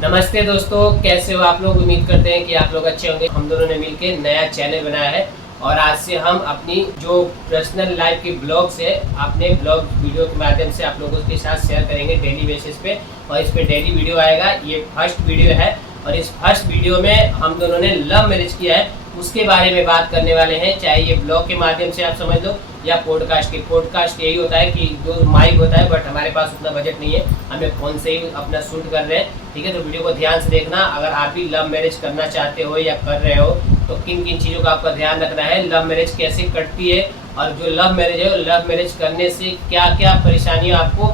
नमस्ते दोस्तों, कैसे हो आप लोग। उम्मीद करते हैं कि आप लोग अच्छे होंगे। हम दोनों ने मिलकर नया चैनल बनाया है और आज से हम अपनी जो पर्सनल लाइफ की ब्लॉग्स है अपने ब्लॉग वीडियो के माध्यम से आप लोगों के साथ शेयर करेंगे डेली बेसिस पे। और इस पे डेली वीडियो आएगा। ये फर्स्ट वीडियो है और इस फर्स्ट वीडियो में हम दोनों ने लव मैरिज किया है उसके बारे में बात करने वाले हैं। चाहे ये ब्लॉग के माध्यम से आप समझ लो या पॉडकास्ट की। पॉडकास्ट यही होता है कि जो माइक होता है, बट हमारे पास उतना बजट नहीं है, हमें फ़ोन से ही अपना शूट कर रहे हैं। ठीक है, तो वीडियो को ध्यान से देखना। अगर आप भी लव मैरिज करना चाहते हो या कर रहे हो तो किन किन चीज़ों का आपका ध्यान रखना है, लव मैरिज कैसे कटती है और जो लव मैरिज है लव मैरिज करने से क्या क्या परेशानियाँ आपको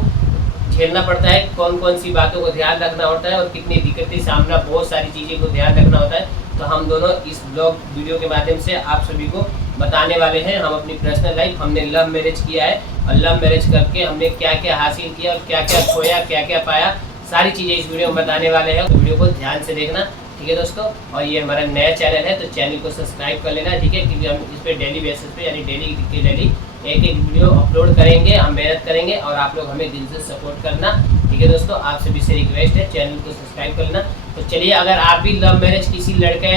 झेलना पड़ता है, कौन कौन सी बातों को ध्यान रखना होता है और कितनी दिक्कतें सामना, बहुत सारी चीज़ें को ध्यान रखना होता है। तो हम दोनों इस ब्लॉग वीडियो के माध्यम से आप सभी को बताने वाले हैं। हम अपनी पर्सनल लाइफ, हमने लव मैरिज किया है और लव मैरिज करके हमने क्या क्या हासिल किया और क्या क्या खोया, क्या क्या पाया, सारी चीज़ें इस वीडियो में बताने वाले हैं। तो वीडियो को ध्यान से देखना, ठीक है दोस्तों। और ये हमारा नया चैनल है तो चैनल को सब्सक्राइब कर लेना, ठीक है, क्योंकि हम इस पर डेली बेसिस पे यानी डेली के डेली एक एक वीडियो अपलोड करेंगे। हम मेहनत करेंगे और आप लोग हमें दिल से सपोर्ट करना, ठीक है दोस्तों। आप सभी से रिक्वेस्ट है चैनल को सब्सक्राइब कर लेना। तो चलिए, अगर आप भी लव मैरिज किसी लड़के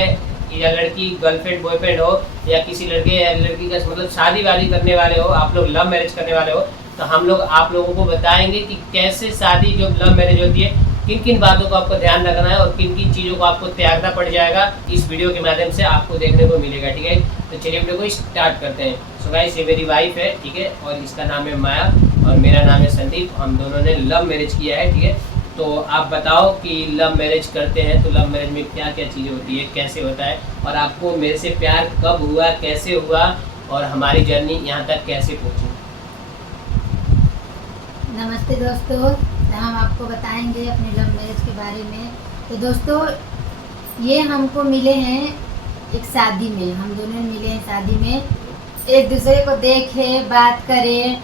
या लड़की गर्लफ्रेंड बॉयफ्रेंड हो या किसी लड़के या लड़की का मतलब शादी वादी करने वाले हो, आप लोग लव मैरिज करने वाले हो, तो हम लोग आप लोगों को बताएंगे कि कैसे शादी जो लव मैरिज होती है, किन किन बातों का आपको ध्यान रखना है और किन किन चीज़ों को आपको त्यागना पड़ जाएगा, इस वीडियो के माध्यम से आपको देखने को मिलेगा, ठीक है। तो चलिए वीडियो को स्टार्ट करते हैं। सो गाइस, ये मेरी वाइफ है, ठीक है, और इसका नाम है माया और मेरा नाम है संदीप। हम दोनों ने लव मैरिज किया है, ठीक है। तो आप बताओ कि लव मैरिज करते हैं तो लव मैरिज में क्या क्या चीज़ें होती है, कैसे होता है और आपको मेरे से प्यार कब हुआ, कैसे हुआ और हमारी जर्नी यहाँ तक कैसे पहुँची। नमस्ते दोस्तों, हम आपको बताएंगे अपने लव मैरिज के बारे में। तो दोस्तों, ये हमको मिले हैं एक शादी में, हम दोनों मिले हैं शादी में। एक दूसरे को देखे, बात करें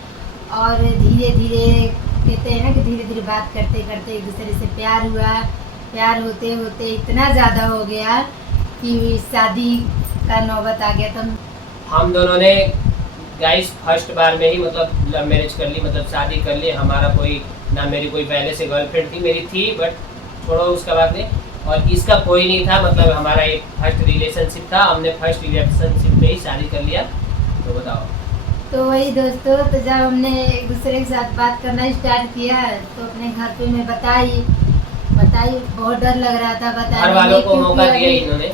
और धीरे धीरे कहते हैं ना कि धीरे धीरे बात करते करते एक दूसरे से प्यार हुआ। प्यार होते होते इतना ज़्यादा हो गया कि शादी का नौबत आ गया। तो हम दोनों ने गाइस फर्स्ट बार में ही मतलब लव मैरिज कर ली, मतलब शादी कर ली। हमारा कोई ना, मेरी कोई पहले से गर्लफ्रेंड थी, मेरी थी बट छोड़ो उसका बात नहीं, और इसका कोई नहीं था। मतलब हमारा एक फर्स्ट रिलेशनशिप था, हमने फर्स्ट रिलेशनशिप में ही शादी कर लिया। तो बताओ। तो वही दोस्तों, तो जब हमने एक दूसरे के साथ बात करना स्टार्ट किया तो अपने घर पे मैं बताई, बहुत डर लग रहा था बताने घर वालों में, को मौका क्योंकि दिया इन्होंने।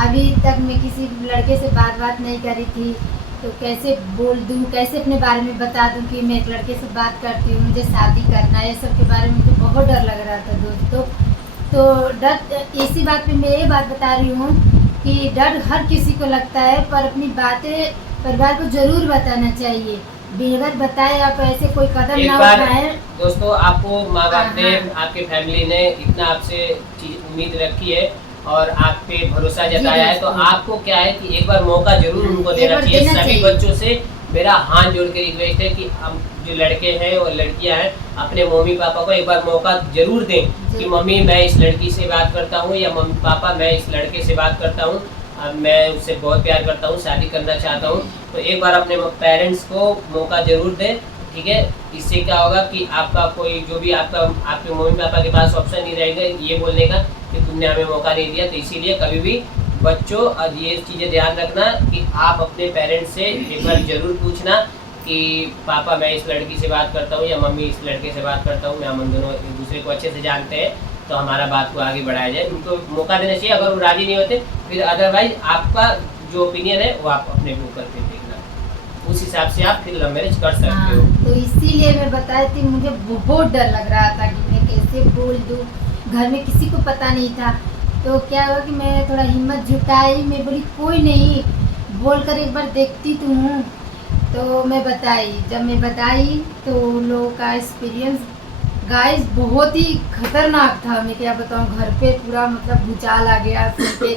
अभी तक मैं किसी लड़के से बात नहीं करी थी। तो कैसे बोल दूँ, कैसे अपने बारे में बता दूँ कि मैं एक लड़के से बात करती हूँ, मुझे शादी करना है, ये सब के बारे में मुझे बहुत डर लग रहा था दोस्तों। तो डर, इसी बात पे मैं ये बात बता रही हूँ कि डर हर किसी को लगता है, पर अपनी बातें परिवार को जरूर बताना चाहिए। बेवजह बताए आप ऐसे कोई कदम एक ना बार उठाएं। दोस्तों, आपको माँ बाप ने, हाँ। आपके फैमिली ने इतना आपसे उम्मीद रखी है और आप पे भरोसा जताया है, तो आपको क्या है कि एक बार मौका जरूर उनको देना चाहिए। सभी बच्चों से मेरा हाथ जोड़ के रिक्वेस्ट है कि हम जो लड़के हैं और लड़कियां हैं अपने मम्मी पापा को एक बार मौका जरूर दें कि मम्मी मैं इस लड़की से बात करता हूँ या मम्मी पापा मैं इस लड़के से बात करता हूँ, मैं उससे बहुत प्यार करता हूँ, शादी करना चाहता हूँ। तो एक बार अपने पेरेंट्स को मौका जरूर दें, ठीक है। इससे क्या होगा कि आपका कोई जो भी आपके मम्मी पापा के पास ऑप्शन नहीं रहेगा ये बोलने का कि तुमने हमें मौका नहीं दिया। तो इसीलिए कभी भी बच्चों ये चीज़ें ध्यान रखना कि आप अपने पेरेंट्स से एक बार जरूर पूछना कि पापा मैं इस लड़की से बात करता हूँ या मम्मी इस लड़के से बात करता हूँ, हम दोनों एक दूसरे को अच्छे से जानते हैं, तो हमारा बात को आगे बढ़ाया जाए। उनको मौका देना चाहिए। अगर वो राजी नहीं होते फिर अदरवाइज आपका जो ओपिनियन है वो आप अपने को करके देखना, उस हिसाब से आप फिर लव मैरिज कर सकते हो। तो इसीलिए मैं बताई थी, मुझे बहुत डर लग रहा था कि मैं कैसे बोल दूँ, घर में किसी को पता नहीं था। तो क्या हुआ कि मैं थोड़ा हिम्मत जुटाई, मैं बोली कोई नहीं, बोलकर एक बार देखती तो हूँ। तो मैं बताई, जब मैं बताई तो उन लोगों का एक्सपीरियंस गाइस बहुत ही खतरनाक था। मैं क्या बताऊँ, घर पे पूरा मतलब भूचाल आ गया फिर पे।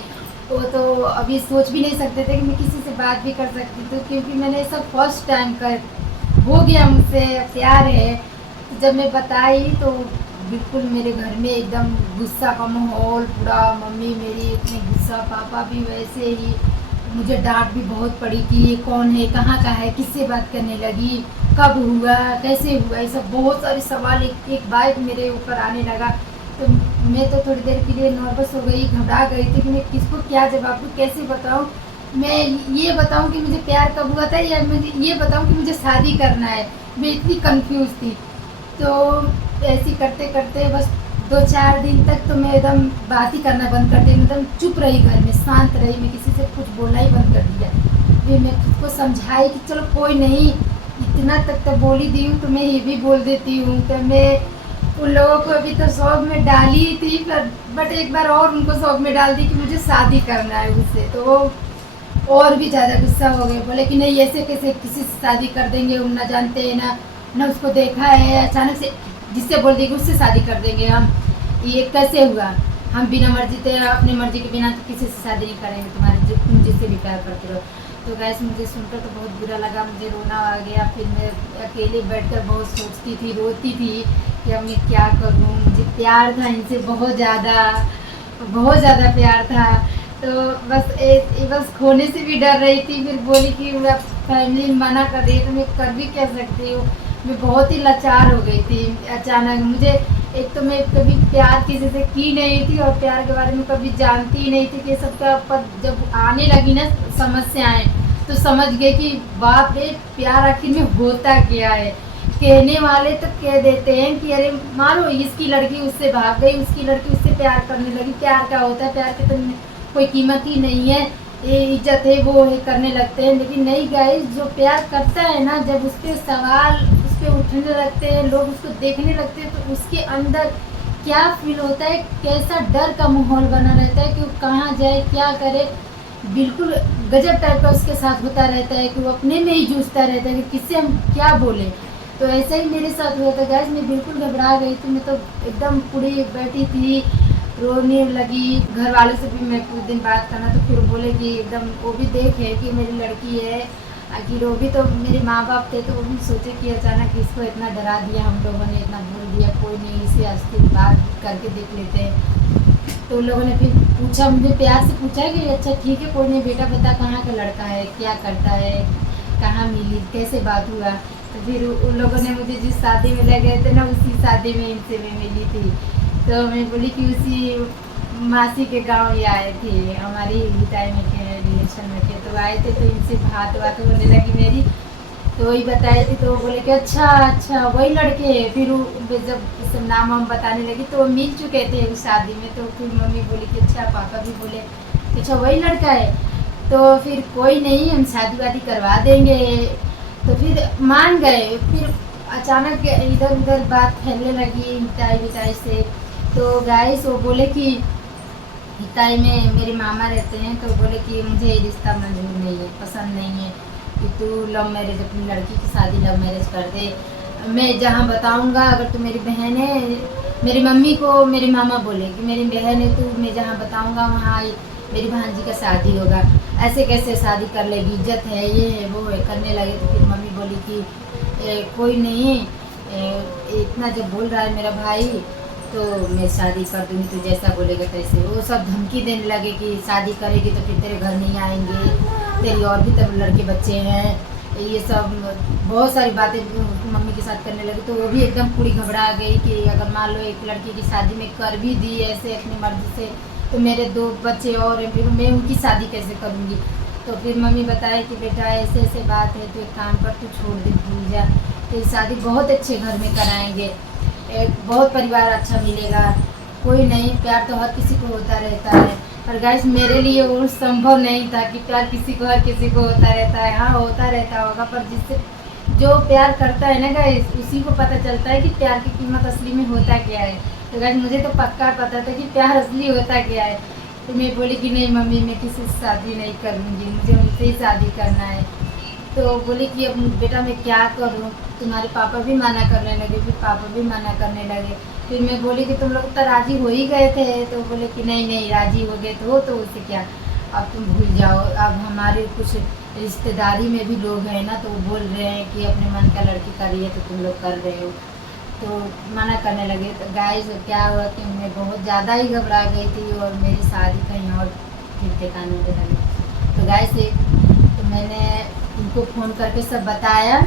वो तो अभी सोच भी नहीं सकते थे कि मैं किसी से बात भी कर सकती थी, क्योंकि मैंने सब फर्स्ट टाइम कर हो गया, मुझसे प्यार है। तो जब मैं बताई तो बिल्कुल मेरे घर में एकदम गुस्सा का माहौल पूरा। मम्मी मेरी इतनी गुस्सा, पापा भी वैसे ही। मुझे डांट भी बहुत पड़ी कि ये कौन है, कहाँ का है, किससे बात करने लगी, कब हुआ, कैसे हुआ, ये सब बहुत सारे सवाल एक एक बार मेरे ऊपर आने लगा। तो मैं तो थोड़ी देर के लिए नर्वस हो गई, घबरा गई थी कि मैं किसको क्या जवाब दूँ, कैसे बताऊँ। मैं ये बताऊँ कि मुझे प्यार कब हुआ था या मुझे ये बताऊँ कि मुझे शादी करना है। मैं इतनी कन्फ्यूज़ थी। तो ऐसे ही करते करते बस 2-4 दिन तक तो मैं एकदम बात ही करना बंद कर दी, एकदम चुप रही, घर में शांत रही, मैं किसी से कुछ बोलना ही बंद कर दिया। फिर मैं खुद को समझाई कि चलो कोई नहीं, इतना तक तो बोल ही दी हूँ तो मैं ये भी बोल देती हूँ। तो मैं उन लोगों को अभी तो शौक में डाली ही थी, पर बट एक बार और उनको शौक में डाल दी कि मुझे शादी करना है उससे। तो वो और भी ज़्यादा गुस्सा हो गए, बोले कि नहीं ऐसे कैसे किसी से शादी कर देंगे, हम ना जानते हैं ना उसको देखा है, अचानक से जिससे बोल देंगे उससे शादी कर देंगे हम, ये कैसे हुआ। हम बिना मर्जी के, अपनी मर्जी के बिना तो किसी से शादी नहीं करेंगे, तुम जिससे भी प्यार करते रहो। तो गैस मुझे सुनकर तो बहुत बुरा लगा, मुझे रोना आ गया। फिर मैं अकेले बैठकर बहुत सोचती थी, रोती थी कि अब मैं क्या करूँ। मुझे प्यार था इनसे बहुत ज़्यादा प्यार था। तो बस खोने से भी डर रही थी। फिर बोली कि फैमिली मना कर रही है तो मैं कर भी क्या सकती हूँ। मैं बहुत ही लाचार हो गई थी अचानक। मुझे एक तो मैं कभी प्यार किसी से की नहीं थी और प्यार के बारे में कभी जानती ही नहीं थी कि सब का, पर जब आने लगी ना समस्याएं तो समझ गए कि बाप रे प्यार आखिर में होता क्या है। कहने वाले तो कह देते हैं कि अरे मानो इसकी लड़की उससे भाग गई, उसकी लड़की उससे प्यार करने लगी। प्यार क्या होता है, प्यार की तो कोई कीमत ही नहीं है, ये इज्जत है वो है, करने लगते हैं। लेकिन नहीं गाइस, जो प्यार करता है ना, जब उसके सवाल उस पर उठने लगते हैं, लोग उसको देखने लगते हैं, तो उसके अंदर क्या फील होता है, कैसा डर का माहौल बना रहता है कि वो कहाँ जाए, क्या करे। बिल्कुल गजब टाइप का उसके साथ होता रहता है कि वो अपने में ही जूझता रहता है कि किससे हम क्या बोलें। तो ऐसा ही मेरे साथ हुआ था गैस। मैं बिल्कुल घबरा गई थी, मैं तो एकदम पूरी बैठी थी, रोने लगी। घर वालों से भी मैं कुछ दिन बात करना तो फिर बोले कि एकदम वो भी देखे कि मेरी लड़की है, आखिर वो भी तो मेरे माँ बाप थे, तो वो भी सोचे कि अचानक इसको इतना डरा दिया हम लोगों ने, इतना बोल दिया, कोई नहीं इसे अस्थिर बात करके देख लेते हैं। तो उन लोगों ने फिर पूछा, मुझे प्यार से पूछा कि अच्छा ठीक है कोई नहीं बेटा, बता कहाँ का लड़का है, क्या करता है, कहाँ मिली, कैसे बात हुआ। तो फिर उन लोगों ने मुझे जिस शादी में ले गए थे ना, उसी शादी में इनसे मैं मिली थी। तो मैं बोली कि उसी मासी के गांव ही आए थे, हमारी हिताई में के रिलेशन में थे, तो आए थे। तो इनसे बात होने लगी मेरी, तो वही बताए थे। तो वो बोले कि अच्छा वही लड़के हैं। फिर जब सब नाम वाम बताने लगी तो वो मिल चुके थे उस शादी में। तो फिर मम्मी बोली कि अच्छा, पापा भी बोले कि अच्छा वही लड़का है, तो फिर कोई नहीं, हम शादी वादी करवा देंगे। तो फिर मान गए। फिर अचानक इधर उधर बात फैलने लगी हिताई विताई से। तो गाइस वो बोले कि हिताई में मेरे मामा रहते हैं, तो बोले कि मुझे ये रिश्ता मंजूर नहीं है, पसंद नहीं है, कि तू लव मैरिज, अपनी लड़की की शादी लव मैरिज कर दे। मैं जहाँ बताऊँगा, अगर तू मेरी बहन है, मेरी मम्मी को मेरे मामा बोले कि मेरी बहन है तू, मैं जहाँ बताऊँगा वहाँ मेरी भांजी का शादी होगा, ऐसे कैसे शादी कर लेगी, इज्जत है, ये है वो है, करने लगे। तो फिर मम्मी बोली कि कोई नहीं, इतना जब बोल रहा है मेरा भाई तो मैं शादी कर दूँगी, तो जैसा बोलेगा तैसे। वो सब धमकी देने लगे कि शादी करेगी तो फिर तेरे घर नहीं आएंगे, तेरी और भी तब लड़के बच्चे हैं, ये सब बहुत सारी बातें मम्मी के साथ करने लगी। तो वो भी एकदम पूरी घबरा गई कि अगर मान लो एक लड़की की शादी में कर भी दी ऐसे अपनी मर्जी से, तो मेरे 2 बच्चे और हैं, फिर मैं उनकी शादी कैसे करूँगी। तो फिर मम्मी बताए कि बेटा ऐसे ऐसे बात है, तो एक काम कर, तू छोड़ दे, भूल जा, तेरी शादी बहुत अच्छे घर में कराएंगे, एक बहुत परिवार अच्छा मिलेगा। कोई नहीं, प्यार तो हर किसी को होता रहता है, पर गाइस मेरे लिए वो संभव नहीं था कि प्यार किसी को, हर किसी को होता रहता है। हाँ होता रहता होगा, पर जिससे जो प्यार करता है ना गाइस, उसी को पता चलता है कि प्यार की कीमत असली में होता क्या है। तो गाइस मुझे तो पक्का पता था कि प्यार असली होता क्या है। तो मैं बोली कि नहीं मम्मी, मैं किसी से शादी नहीं करूँगी, मुझे उनसे ही शादी करना है। तो बोली कि अब बेटा मैं क्या करूँ, तुम्हारे पापा भी मना करने लगे, फिर पापा भी मना करने लगे। फिर मैं बोली कि तुम लोग तो राज़ी हो ही गए थे। तो बोले कि नहीं राज़ी हो गए तो उससे क्या, अब तुम भूल जाओ। अब हमारे कुछ रिश्तेदारी में भी लोग हैं ना, तो वो बोल रहे हैं कि अपने मन का लड़की करिए, तो तुम लोग कर रहे हो, तो मना करने लगे। तो गाइस क्या हुआ कि मैं बहुत ज़्यादा ही घबरा गई थी और मेरी शादी कहीं और फिर ठिकाने पे लगी। तो गाइस तो मैंने उनको फ़ोन करके सब बताया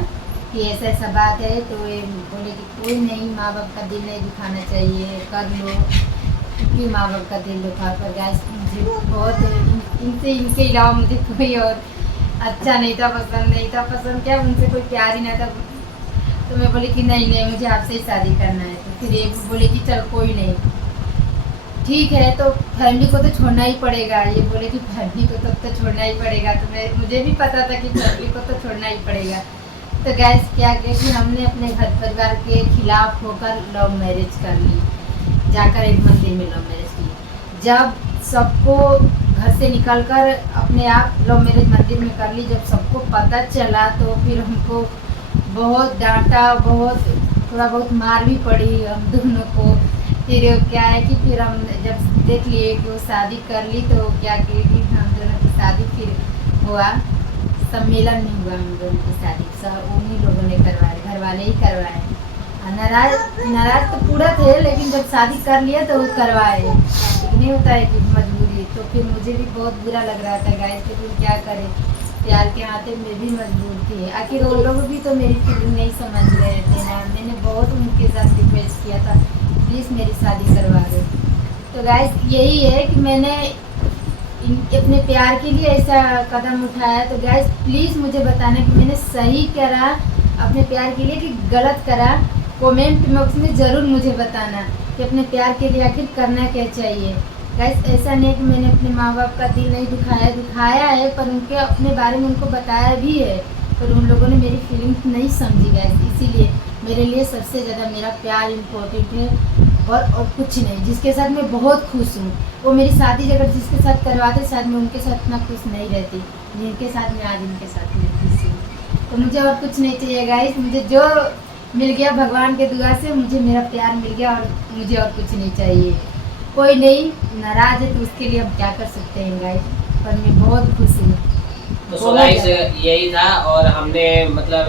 कि ऐसा ऐसा बात है। तो ये बोले कि कोई नहीं, माँ बाप का दिल नहीं दुखाना चाहिए, कर लो। क्योंकि माँ बाप का दिल दुखा पर गैस मुझे बहुत इनके अलावा मुझे कोई और अच्छा नहीं था, पसंद नहीं था। पसंद क्या, उनसे कोई प्यार ही नहीं था। तो मैं बोली कि नहीं नहीं मुझे आपसे ही शादी करना है। तो फिर ये बोले कि चल कोई नहीं, ठीक है, तो फैमिली को तो छोड़ना ही पड़ेगा। ये बोले कि फैमिली को तो छोड़ना ही पड़ेगा। तो मुझे भी पता था कि फैमिली को तो छोड़ना ही पड़ेगा। तो गैस क्या किया कि हमने अपने घर परिवार के खिलाफ होकर लव मैरिज कर ली, जाकर एक मंदिर में लव मैरिज की। जब सबको घर से निकलकर अपने आप लव मैरिज मंदिर में कर ली, जब सबको पता चला तो फिर हमको बहुत डांटा, थोड़ा बहुत मार भी पड़ी हम दोनों को। फिर क्या है कि फिर हम जब देख लिए कि वो शादी कर ली तो क्या किए कि हम दोनों की शादी फिर हुआ, सम्मेलन में हुआ हम दोनों की शादी। सब उन्हीं लोगों ने करवाए, घर वाले ही करवाए। नाराज तो पूरा थे, लेकिन जब शादी कर लिया तो वो करवाए। नहीं होता है कि मजबूरी। तो फिर मुझे भी बहुत बुरा लग रहा था गाइस, लेकिन क्या करें, प्यार के हाथे में भी मजबूर थी। आखिर वो लोग भी तो मेरी फीलिंग नहीं समझ रहे थे ना। मैंने बहुत उनके साथ रिक्वेस्ट किया था प्लीज़ मेरी शादी करवा दो। तो गाइस यही है कि मैंने अपने प्यार के लिए ऐसा कदम उठाया। तो गाइस प्लीज़ मुझे बताना कि मैंने सही करा अपने प्यार के लिए कि गलत करा। कमेंट बॉक्स में ज़रूर मुझे बताना कि अपने प्यार के लिए आखिर करना क्या चाहिए। गाइस ऐसा नहीं कि मैंने अपने माँ बाप का दिल नहीं दुखाया है, पर उनके अपने बारे में उनको बताया भी है, पर उन लोगों ने मेरी फीलिंग्स नहीं समझी गाइस। इसीलिए मेरे लिए सबसे ज़्यादा मेरा प्यार इम्पोर्टेंट है और कुछ नहीं। जिसके साथ मैं बहुत खुश हूँ, वो मेरी शादी अगर जिसके साथ करवाते शायद मैं उनके साथ इतना खुश नहीं रहती जिनके साथ मैं आज उनके साथ मैं खुश हूँ। तो मुझे और कुछ नहीं चाहिए गाइस, मुझे जो मिल गया भगवान के दुआ से, मुझे मेरा प्यार मिल गया और मुझे और कुछ नहीं चाहिए। कोई नहीं नाराज़ है तो उसके लिए हम क्या कर सकते हैं गाइस, पर मैं बहुत खुश हूँ। तो गाइस यही था। और हमने मतलब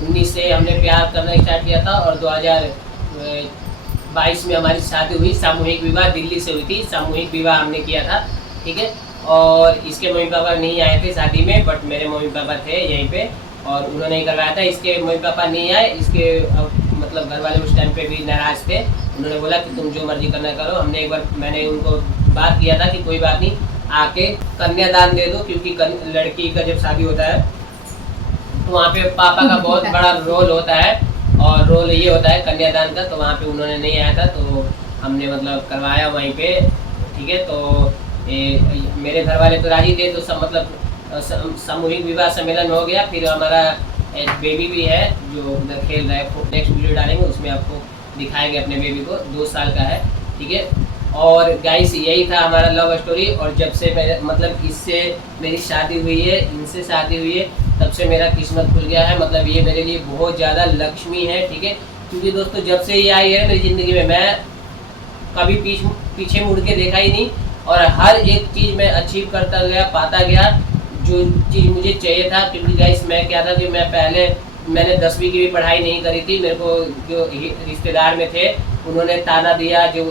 19 से हमने प्यार करना स्टार्ट किया था और 2022 में हमारी शादी हुई। सामूहिक विवाह दिल्ली से हुई थी, सामूहिक विवाह हमने किया था, ठीक है। और इसके मम्मी पापा नहीं आए थे शादी में, बट मेरे मम्मी पापा थे यहीं पे और उन्होंने ही करवाया था। इसके मम्मी पापा नहीं आए, इसके मतलब घर वाले उस टाइम पे भी नाराज़ थे। उन्होंने बोला कि तुम जो मर्जी करना करो। मैंने उनको बात किया था कि कोई बात नहीं, आके कन्यादान दे दो, क्योंकि लड़की का जब शादी होता है तो वहाँ पे पापा का बहुत बड़ा रोल होता है और रोल ये होता है कन्यादान का। तो वहाँ पे उन्होंने नहीं आया था तो हमने मतलब करवाया वहीं पे, ठीक है। तो मेरे घर वाले तो राजी थे, तो सब मतलब सामूहिक विवाह सम्मेलन हो गया। फिर हमारा एक बेबी भी है जो उधर खेल रहा है, नेक्स्ट वीडियो डालेंगे उसमें आपको दिखाएंगे अपने बेबी को, 2 साल का है, ठीक है। और गाइस यही था हमारा लव स्टोरी। और जब से मैं मतलब इससे मेरी शादी हुई है, इनसे शादी हुई है, तब से मेरा किस्मत खुल गया है। मतलब ये मेरे लिए बहुत ज़्यादा लक्ष्मी है, ठीक है। क्योंकि दोस्तों जब से ये आई है मेरी ज़िंदगी में, मैं कभी पीछे मुड़ के देखा ही नहीं और हर एक चीज़ मैं अचीव करता गया, पाता गया जो चीज़ मुझे चाहिए था। क्योंकि गाइस मैं क्या था कि मैंने 10वीं की भी पढ़ाई नहीं करी थी। मेरे को जो रिश्तेदार में थे उन्होंने ताना दिया, जो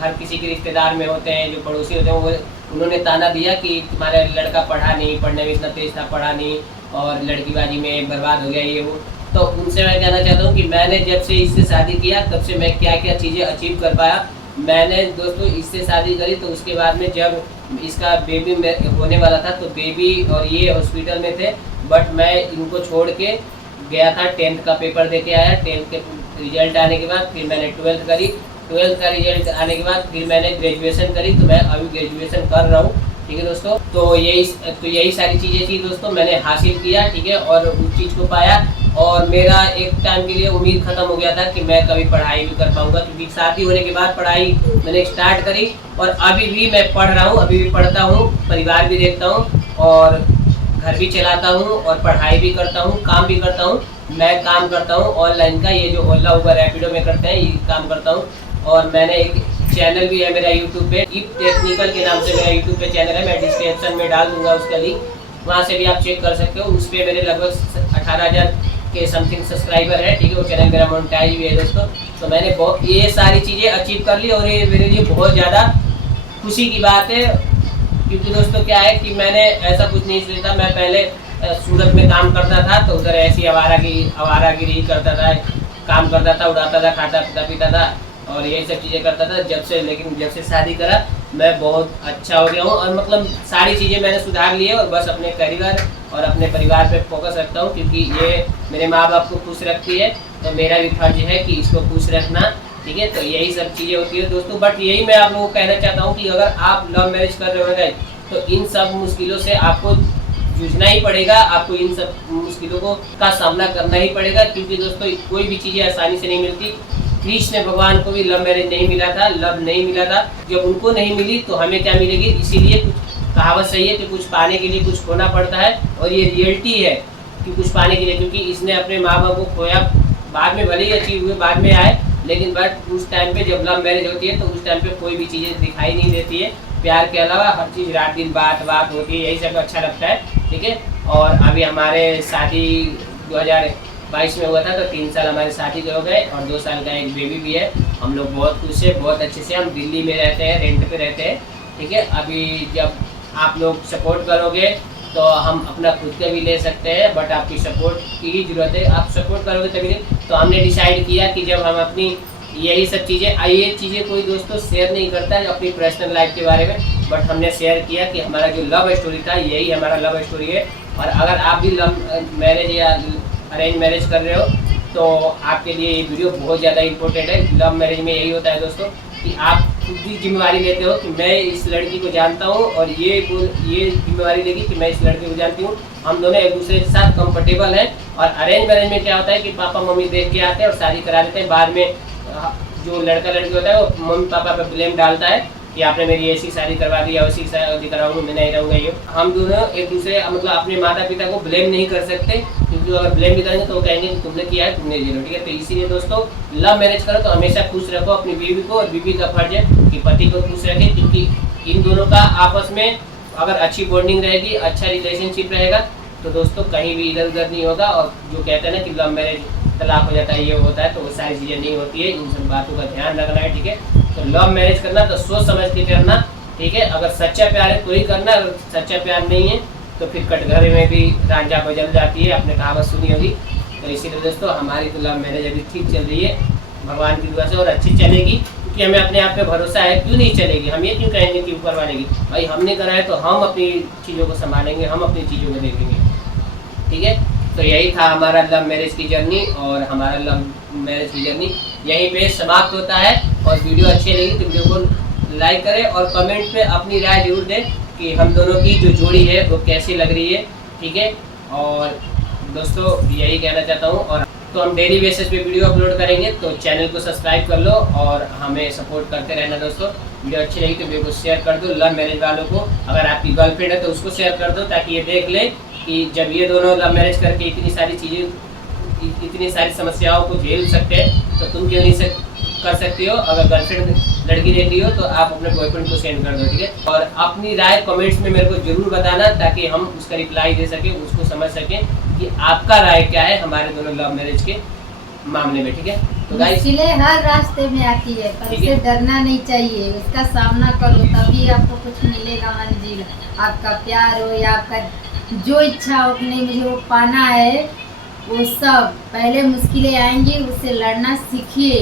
हर किसी के रिश्तेदार में होते हैं, जो पड़ोसी होते हैं, वो उन्होंने ताना दिया कि तुम्हारा लड़का पढ़ा नहीं, पढ़ने में इतना तेज था, पढ़ा नहीं और लड़कीबाजी में बर्बाद हो गया ये वो। तो उनसे मैं कहना चाहता हूँ कि मैंने जब से इससे शादी किया तब से मैं क्या क्या चीज़ें अचीव कर पाया। मैंने दोस्तों इससे शादी करी तो उसके बाद में जब इसका बेबी होने वाला था तो बेबी और ये हॉस्पिटल में थे, बट मैं इनको छोड़ के गया था, 10th का पेपर दे के आया। 10th के रिजल्ट आने के बाद फिर मैंने 12th करी, 12th का रिजल्ट आने के बाद फिर मैंने ग्रेजुएशन करी। तो मैं अभी ग्रेजुएशन कर रहा हूँ, ठीक है दोस्तों। तो यही सारी चीज़ें थी दोस्तों, मैंने हासिल किया, ठीक है, और उस चीज़ को पाया। और मेरा एक टाइम के लिए उम्मीद ख़त्म हो गया था कि मैं कभी पढ़ाई भी कर पाऊँगा, क्योंकि शादी होने के बाद पढ़ाई मैंने स्टार्ट करी और अभी भी मैं पढ़ रहा हूँ, अभी भी पढ़ता हूँ, परिवार भी देखता हूँ और घर भी चलाता हूँ और पढ़ाई भी करता हूँ, काम भी करता हूँ। मैं काम करता हूँ ऑनलाइन का, ये जो ओला उबर रैपिडो में करते हैं ये काम करता हूँ। और मैंने एक चैनल भी है मेरा यूट्यूब पे, इफ टेक्निकल के नाम से मेरा यूट्यूब पे चैनल है, मैं डिस्क्रिप्शन में डाल दूंगा उसका लिंक, वहाँ से भी आप चेक कर सकते हो। उस पर मेरे लगभग 18,000 के समथिंग सब्सक्राइबर है, ठीक है। वो चैनल मेरा मोनेटाइज भी है दोस्तों। तो मैंने ये सारी चीज़ें अचीव कर ली और ये मेरे लिए बहुत ज़्यादा खुशी की बात है। क्योंकि दोस्तों क्या है कि मैंने ऐसा कुछ नहीं सोचा। मैं पहले सूरत में काम करता था तो उधर ऐसी आवारागिरी करता था, काम करता था, उड़ाता था, खाता पीता था। और यही सब चीज़ें करता था लेकिन जब से शादी करा मैं बहुत अच्छा हो गया हूँ और मतलब सारी चीज़ें मैंने सुधार ली है और बस अपने करियर और अपने परिवार पे फोकस रखता हूँ, क्योंकि ये मेरे माँ बाप को खुश रखती है तो मेरा भी फर्ज है कि इसको खुश रखना। ठीक है, तो यही सब चीज़ें होती है दोस्तों। बट यही मैं आप लोगों को कहना चाहता हूँ कि अगर आप लव मैरिज कर रहे हो गाइस तो इन सब मुश्किलों से आपको जूझना ही पड़ेगा, आपको इन सब मुश्किलों को का सामना करना ही पड़ेगा, क्योंकि दोस्तों कोई भी चीज़ें आसानी से नहीं मिलती। कृष्ण भगवान को भी लव मैरिज नहीं मिला था, लव नहीं मिला था। जब उनको नहीं मिली तो हमें क्या मिलेगी? इसीलिए कुछ कहावत सही है कि कुछ पाने के लिए कुछ खोना पड़ता है, और ये रियलिटी है कि कुछ पाने के लिए, क्योंकि इसने अपने माँ बाप को खोया, बाद में भले ही अचीव हुए, बाद में आए, लेकिन बट उस टाइम पे जब लव मैरिज होती है तो उस टाइम पे कोई भी चीज़ें दिखाई नहीं देती है। प्यार के अलावा हर चीज़ रात दिन बात होती है, यही सब अच्छा लगता है। ठीक है, और अभी हमारे शादी 2022 में हुआ था तो 3 साल हमारे शादी के हो गए और 2 साल का एक बेबी भी है। हम लोग बहुत खुश है, बहुत अच्छे से। हम दिल्ली में रहते हैं, रेंट पे रहते हैं। ठीक है, अभी जब आप लोग सपोर्ट करोगे तो हम अपना खुद का भी ले सकते हैं, बट आपकी सपोर्ट की ही ज़रूरत है। आप सपोर्ट करोगे तभी। तो हमने डिसाइड किया कि जब हम अपनी यही सब चीज़ें, ये चीज़ें कोई दोस्तों शेयर नहीं करता है अपनी पर्सनल लाइफ के बारे में, बट हमने शेयर किया कि हमारा जो लव स्टोरी था यही हमारा लव स्टोरी है। और अगर आप भी लव मैरिज या अरेंज मैरिज कर रहे हो तो आपके लिए ये वीडियो बहुत ज़्यादा इंपॉर्टेंट है। लव मैरिज में यही होता है दोस्तों कि आप खुद भी जिम्मेवारी लेते हो कि मैं इस लड़की को जानता हूँ, और ये जिम्मेवारी लेगी कि मैं इस लड़की को जानती हूँ। हम दोनों एक दूसरे के साथ कंफर्टेबल हैं। और अरेंज मैरिज में क्या होता है कि पापा मम्मी देख के आते हैं और शादी करा देते हैं। बाद में जो लड़का लड़की होता है वो मम्मी पापा पर ब्लेम डालता है कि आपने मेरी ऐसी शादी करवा दी या वैसी शादी कराऊंगी, मैं नहीं रहूँगा। ये हम दोनों एक दूसरे मतलब अपने माता पिता को ब्लेम नहीं कर सकते, क्योंकि अगर ब्लेम भी करेंगे तो वो कहेंगे कि तुमने किया है, तुमने झेलो। ठीक है, तो इसीलिए दोस्तों लव मैरिज करो तो हमेशा खुश रखो अपनी बीवी को, और बीवी का फर्ज है कि पति को खुश रखे, क्योंकि इन दोनों का आपस में अगर अच्छी बॉन्डिंग रहेगी, अच्छा रिलेशनशिप रहेगा तो दोस्तों कहीं भी इधर उधर नहीं होगा। और जो कहते हैं ना कि लव मैरिज तलाक हो जाता है, ये होता है, तो वो सारी चीज़ें नहीं होती है। इन सब बातों का ध्यान रखना है। ठीक है, तो लव मैरिज करना तो सोच समझ के करना। ठीक है, अगर सच्चा प्यार है तो ही करना, अगर सच्चा प्यार नहीं है तो फिर कटघरे में भी रांझा बजल जाती है, आपने कहावत सुनी होगी। तो इसीलिए दोस्तों हमारी तो लव मैरिज अभी ठीक चल रही है भगवान की दुआ से, और अच्छी चलेगी, क्योंकि हमें अपने आप पे भरोसा है। क्यों नहीं चलेगी? हम ये क्यों कहेंगे कि ऊपर वाले की? भाई हमने करा है तो हम अपनी चीज़ों को संभालेंगे, हम अपनी चीज़ों को देखेंगे। ठीक है, तो यही था हमारा लव मैरिज की जर्नी, और हमारा लव मैरिज की जर्नी यहीं पे समाप्त होता है। और वीडियो अच्छी लगी तो वीडियो को लाइक करें और कमेंट पे अपनी राय जरूर दें कि हम दोनों की जो जोड़ी है वो कैसी लग रही है। ठीक है, और दोस्तों यही कहना चाहता हूँ। और तो हम डेली बेसिस पे वीडियो अपलोड करेंगे, तो चैनल को सब्सक्राइब कर लो और हमें सपोर्ट करते रहना दोस्तों। वीडियो अच्छी लगी तो वीडियो को शेयर कर दो लव मैरिज वालों को। अगर आपकी गर्लफ्रेंड है तो उसको शेयर कर दो, ताकि ये देख ले कि जब ये दोनों लव मैरिज करके इतनी सारी चीज़ें, इतनी सारी समस्याओं को झेल सकते हैं, तो तुम क्यों नहीं कर सकती हो? अगर गर्लफ्रेंड लड़की देख रही हो तो आप अपने बॉयफ्रेंड को सेंड कर दो। ठीक है, और अपनी राय कमेंट्स में मेरे को जरूर बताना, ताकि हम उसका रिप्लाई दे सकें, उसको समझ सकें कि आपका राय क्या है हमारे दोनों लव मैरिज के मामले में। ठीक है, तो गाइस मुश्किलें हर रास्ते में आती है, पर उससे डरना नहीं चाहिए, उसका सामना करो, तभी आपको कुछ मिलेगा मंजिल। आपका प्यार हो या आपका जो इच्छा हो कि नहीं मुझे वो पाना है, वो सब पहले मुश्किलें आएंगी, उससे लड़ना सीखिए,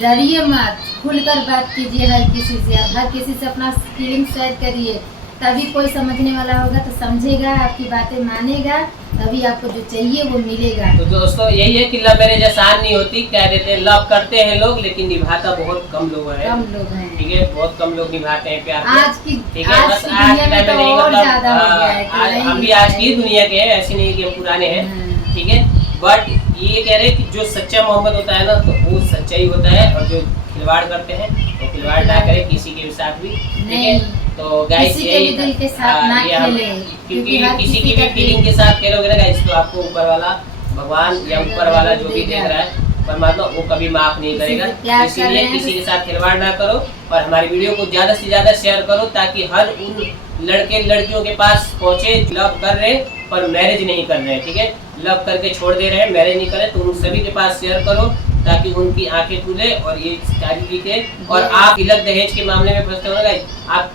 डरिए मत, खुलकर बात कीजिए हर किसी से। हर किसी से अपना फीलिंग शेयर करिए, तभी कोई समझने वाला होगा तो समझेगा, आपकी बातें मानेगा, तभी आपको जो चाहिए वो मिलेगा। तो दोस्तों यही है कि लव मैरिज आसान नहीं होती। कह देते हैं लव करते हैं लोग, लेकिन निभाता बहुत कम लोग हैं। ठीक है, बहुत कम लोग निभाते हैं प्यार। आज की ठीक है, बस आज के टाइम में नहीं, मतलब हम भी आज की दुनिया के हैं, ऐसे नहीं कि हम पुराने हैं। ठीक है, बट ये कह रहे हैं कि जो सच्चा मोहब्बत होता है ना तो वो सच्चा ही होता है, और जो खिलवाड़ करते हैं तो खिलवाड़ ना करें किसी के साथ भी। ठीक है, तो गाइस यही के साथ ना खेले, क्योंकि किसी की भी फीलिंग के साथ खेलोगे ना गाइस तो आपको ऊपर वाला भगवान या ऊपर वाला जो भी देख रहा है परमात्मा, वो कभी माफ नहीं करेगा। इसीलिए किसी के साथ खिलवाड़ ना करो, और हमारी वीडियो को ज़्यादा से ज़्यादा शेयर करो, ताकि हर उन लड़के लड़कियों के पास पहुँचे लव कर रहे पर मैरिज नहीं कर रहे। ठीक है, लव करके छोड़ दे रहे हैं, मैरिज नहीं कर रहे, तो उन सभी के पास शेयर करो, ताकि उनकी आंखें खुले और ये सारी चीजें। और आप तिलक दहेज के मामले में फंसते हो ना गाइस, आप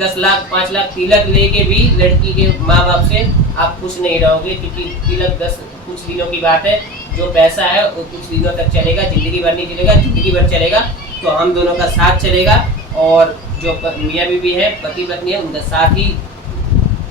10 लाख 5 लाख तिलक लेके भी लड़की के माँ बाप से आप खुश नहीं रहोगे, क्योंकि तिलक 10 कुछ दिनों की बात है, जो पैसा है वो कुछ दिनों तक चलेगा, ज़िंदगी भर नहीं चलेगा, ज़िंदगी भर चलेगा। तो हम दोनों का साथ चलेगा और जो मियाँ बीवी है, पति पत्नी है, उनका साथ ही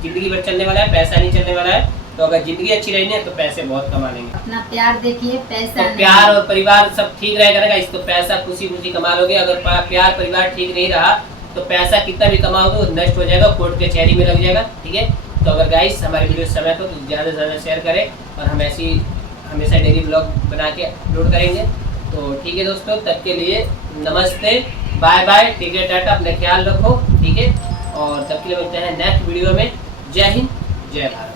ज़िंदगी भर चलने वाला है, पैसा नहीं चलने वाला है। तो अगर ज़िंदगी अच्छी रहेगी ना तो पैसे बहुत कमा लेंगे। अपना प्यार देखिए, पैसा तो नहीं। प्यार और परिवार सब ठीक रहेगा ना गाइस, तो पैसा खुशी खुशी कमा लोगे। अगर प्यार परिवार ठीक नहीं रहा तो पैसा कितना भी कमाओगे वो नष्ट हो जाएगा, कोर्ट के चेहरे में लग जाएगा। ठीक है, तो अगर गाइस हमारी वीडियो समय तो ज़्यादा से ज़्यादा शेयर करें और हम ऐसी हमेशा डेली ब्लॉग बना के अपलोड करेंगे। तो ठीक है दोस्तों, तब के लिए नमस्ते, बाय बाय, ठीक है, टाटा, अपना ख्याल रखो। ठीक है, और तब के लिए मिलते हैं नेक्स्ट वीडियो में। जय हिंद, जय भारत।